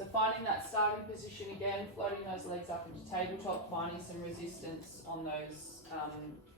So finding that starting position again, floating those legs up into tabletop, finding some resistance on those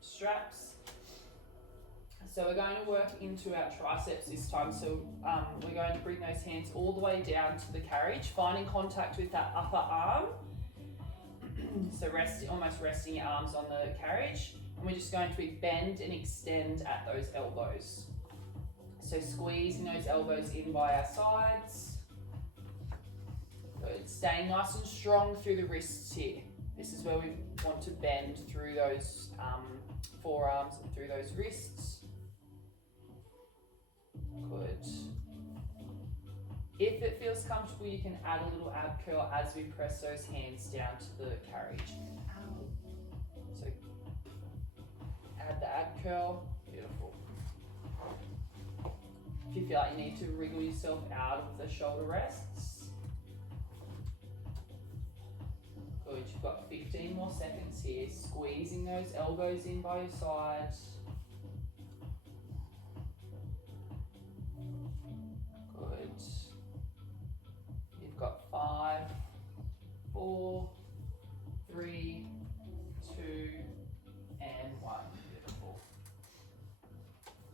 straps. So we're going to work into our triceps this time. So we're going to bring those hands all the way down to the carriage, finding contact with that upper arm. So almost resting your arms on the carriage. And we're just going to bend and extend at those elbows. So squeezing those elbows in by our sides. Good. Staying nice and strong through the wrists here. This is where we want to bend through those forearms and through those wrists. Good. If it feels comfortable, you can add a little ab curl as we press those hands down to the carriage. So add the ab curl. Beautiful. If you feel like you need to wriggle yourself out of the shoulder rests. Good, you've got 15 more seconds here. Squeezing those elbows in by your side. Good. You've got 5, 4, 3, 2, and 1. Beautiful.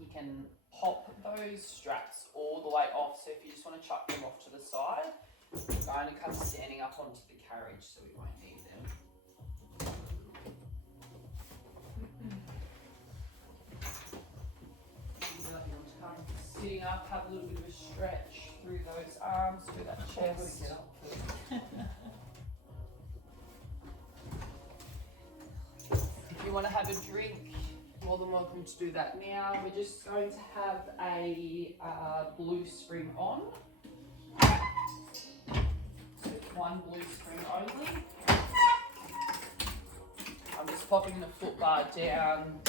You can pop those straps all the way off. So if you just want to chuck them off to the side, we're going to come standing up onto the carriage so we won't need them. Sitting up, have a little bit of a stretch through those arms, through that chest. If you want to have a drink, more than welcome to do that now. We're just going to have a blue spring on. So one blue spring only. I'm just popping the foot bar down.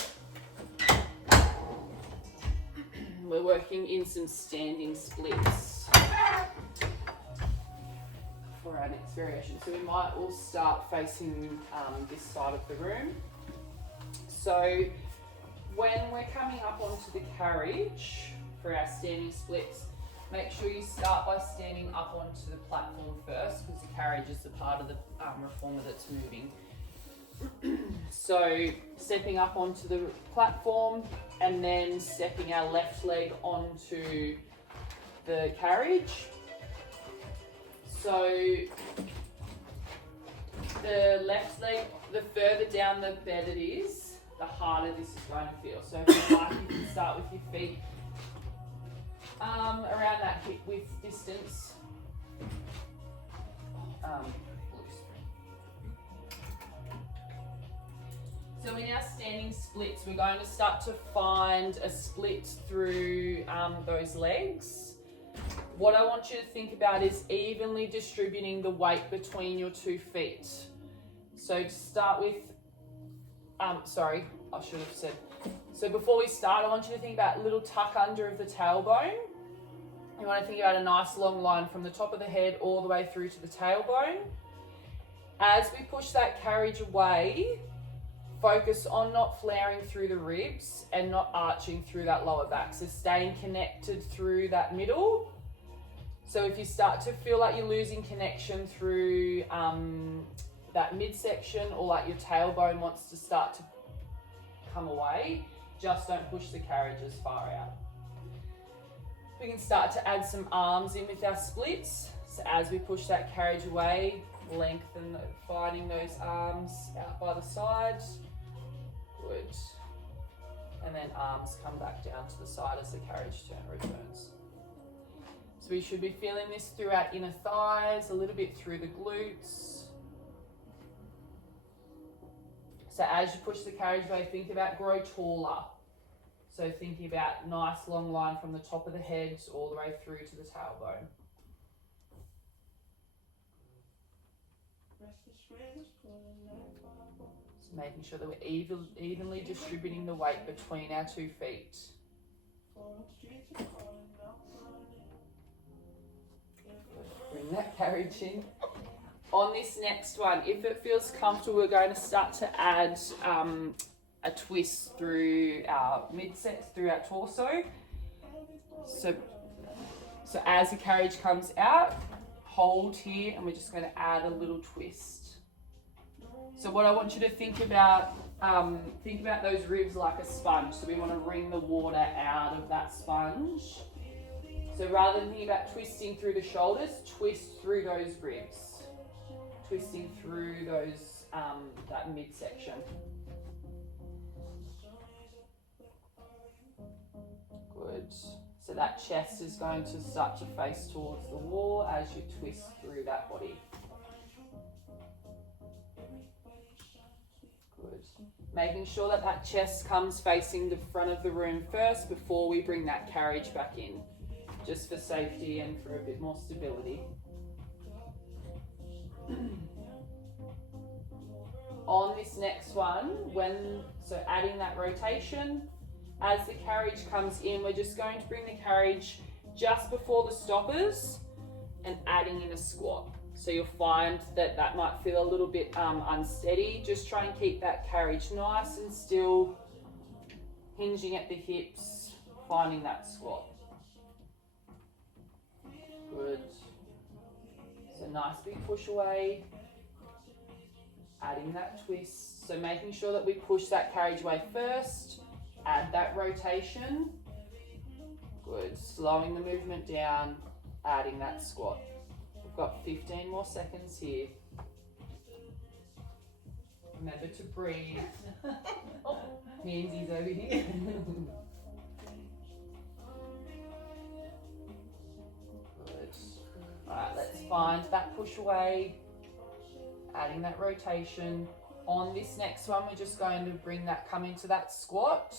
We're working in some standing splits for our next variation. So we might all start facing this side of the room. So when we're coming up onto the carriage for our standing splits, make sure you start by standing up onto the platform first, because the carriage is the part of the reformer that's moving. So stepping up onto the platform and then stepping our left leg onto the carriage. So the left leg, the further down the bed it is, the harder this is going to feel. So if you like, you can start with your feet around that hip width distance. So in our standing splits, we're going to start to find a split through those legs. What I want you to think about is evenly distributing the weight between your 2 feet. So to start with, sorry, I should have said. So before we start, I want you to think about a little tuck under of the tailbone. You want to think about a nice long line from the top of the head all the way through to the tailbone. As we push that carriage away, focus on not flaring through the ribs and not arching through that lower back. So staying connected through that middle. So if you start to feel like you're losing connection through that midsection, or like your tailbone wants to start to come away, just don't push the carriage as far out. We can start to add some arms in with our splits. So as we push that carriage away, lengthen, finding those arms out by the side. Good. And then arms come back down to the side as the carriage turn returns. So we should be feeling this through our inner thighs, a little bit through the glutes. So as you push the carriage away, think about grow taller. So thinking about nice long line from the top of the head all the way through to the tailbone. So making sure that we're evenly distributing the weight between our 2 feet. Bring that carriage in. On this next one, if it feels comfortable, we're going to start to add a twist through our midsection, through our torso. So as the carriage comes out, hold here, and we're just going to add a little twist. So what I want you to think about those ribs like a sponge. So we want to wring the water out of that sponge. So rather than thinking about twisting through the shoulders, twist through those ribs. Twisting through those, that midsection. Good. So that chest is going to start to face towards the wall as you twist through that body. Good. Making sure that that chest comes facing the front of the room first before we bring that carriage back in, just for safety and for a bit more stability. On this next one, so adding that rotation, as the carriage comes in, we're just going to bring the carriage just before the stoppers and adding in a squat. So you'll find that that might feel a little bit unsteady. Just try and keep that carriage nice and still, hinging at the hips, finding that squat. Good. So nice big push away, adding that twist. So making sure that we push that carriage away first, add that rotation. Good. Slowing the movement down, adding that squat. We've got 15 more seconds here. Remember to breathe. Oh, handsies over here. Good. Alright, let's find that push away, adding that rotation. On this next one, we're just going to come into that squat.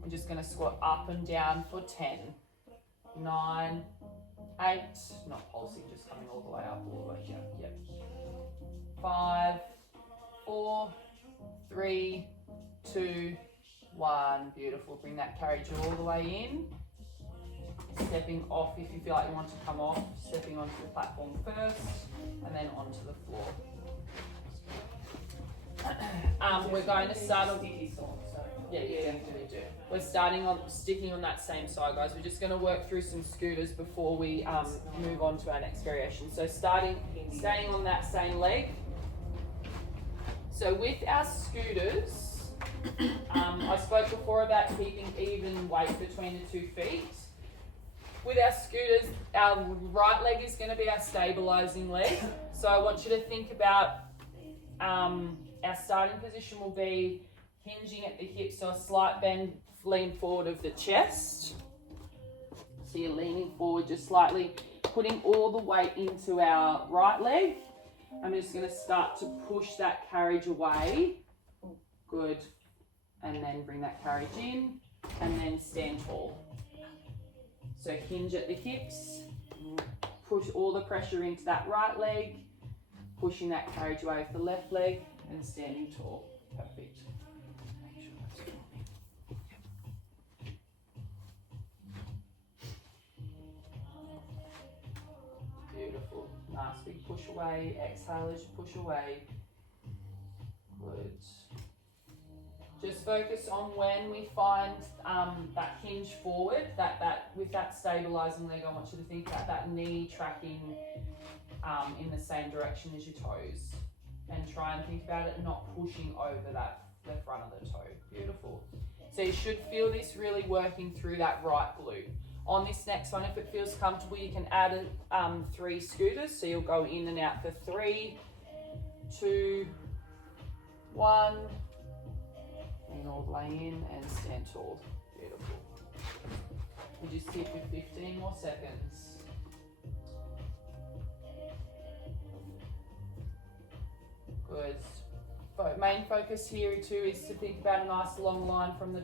We're just going to squat up and down for 10, 9, 8, not pulsing, just coming all the way up, all the way down. Yep. 5, 4, 3, 2, 1. Beautiful. Bring that carriage all the way in. Stepping off if you feel like you want to come off. Stepping onto the platform first, and then onto the floor. We're going to start on. Yeah, you definitely do. We're sticking on that same side, guys. We're just going to work through some scooters before we move on to our next variation. So staying on that same leg. So with our scooters, I spoke before about keeping even weight between the 2 feet. With our scooters, our right leg is going to be our stabilizing leg. So I want you to think about our starting position will be hinging at the hips, so a slight bend, lean forward of the chest. So you're leaning forward just slightly, putting all the weight into our right leg. I'm just going to start to push that carriage away. Good. And then bring that carriage in, and then stand tall. So hinge at the hips, push all the pressure into that right leg, pushing that carriage away with the left leg, and standing tall. Perfect. Make sure that's strong. Beautiful. Nice big push away. Exhale as you push away. Good. Just focus on when we find that hinge forward, that with that stabilizing leg, I want you to think about that knee tracking in the same direction as your toes. And try and think about it not pushing over the front of the toe. Beautiful. So you should feel this really working through that right glute. On this next one, if it feels comfortable, you can add 3 scooters. So you'll go in and out for 3, 2, 1, and all the way in and stand tall. Beautiful. You just keep for 15 more seconds. Good. Main focus here too is to think about a nice long line from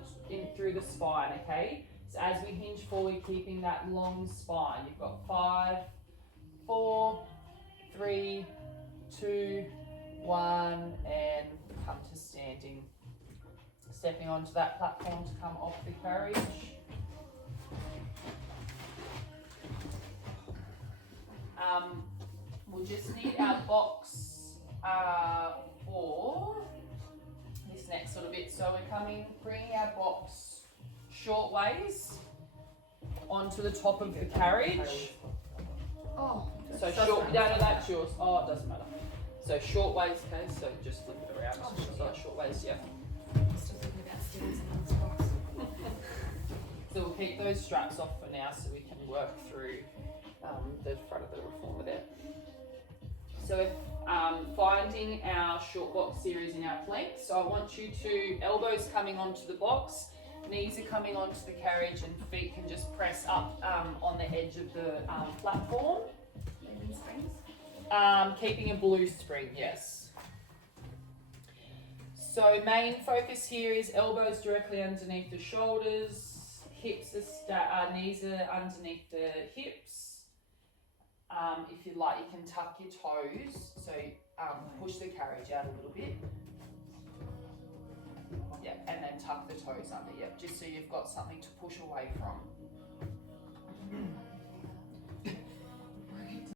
through the spine, okay? So as we hinge forward, keeping that long spine. You've got 5, 4, 3, 2, 1, and come to standing. Stepping onto that platform to come off the carriage. We'll just need our box for this next little bit. So we're bringing our box short ways onto the top of the carriage. Oh, so short, no, that's yours. Oh, it doesn't matter. So short waist, okay, so just flip it around. Oh, So like short waist, yeah. Still thinking about stealing someone's box. So we'll keep those straps off for now so we can work through the front of the reformer there. So finding our short box series in our plank. So I want you to, elbows coming onto the box, knees are coming onto the carriage and feet can just press up on the edge of the platform. Leaving springs. Keeping a blue spring, yes. So main focus here is elbows directly underneath the shoulders, hips are knees are underneath the hips. If you like, you can tuck your toes, so push the carriage out a little bit. Yeah, and then tuck the toes under, yeah, just so you've got something to push away from.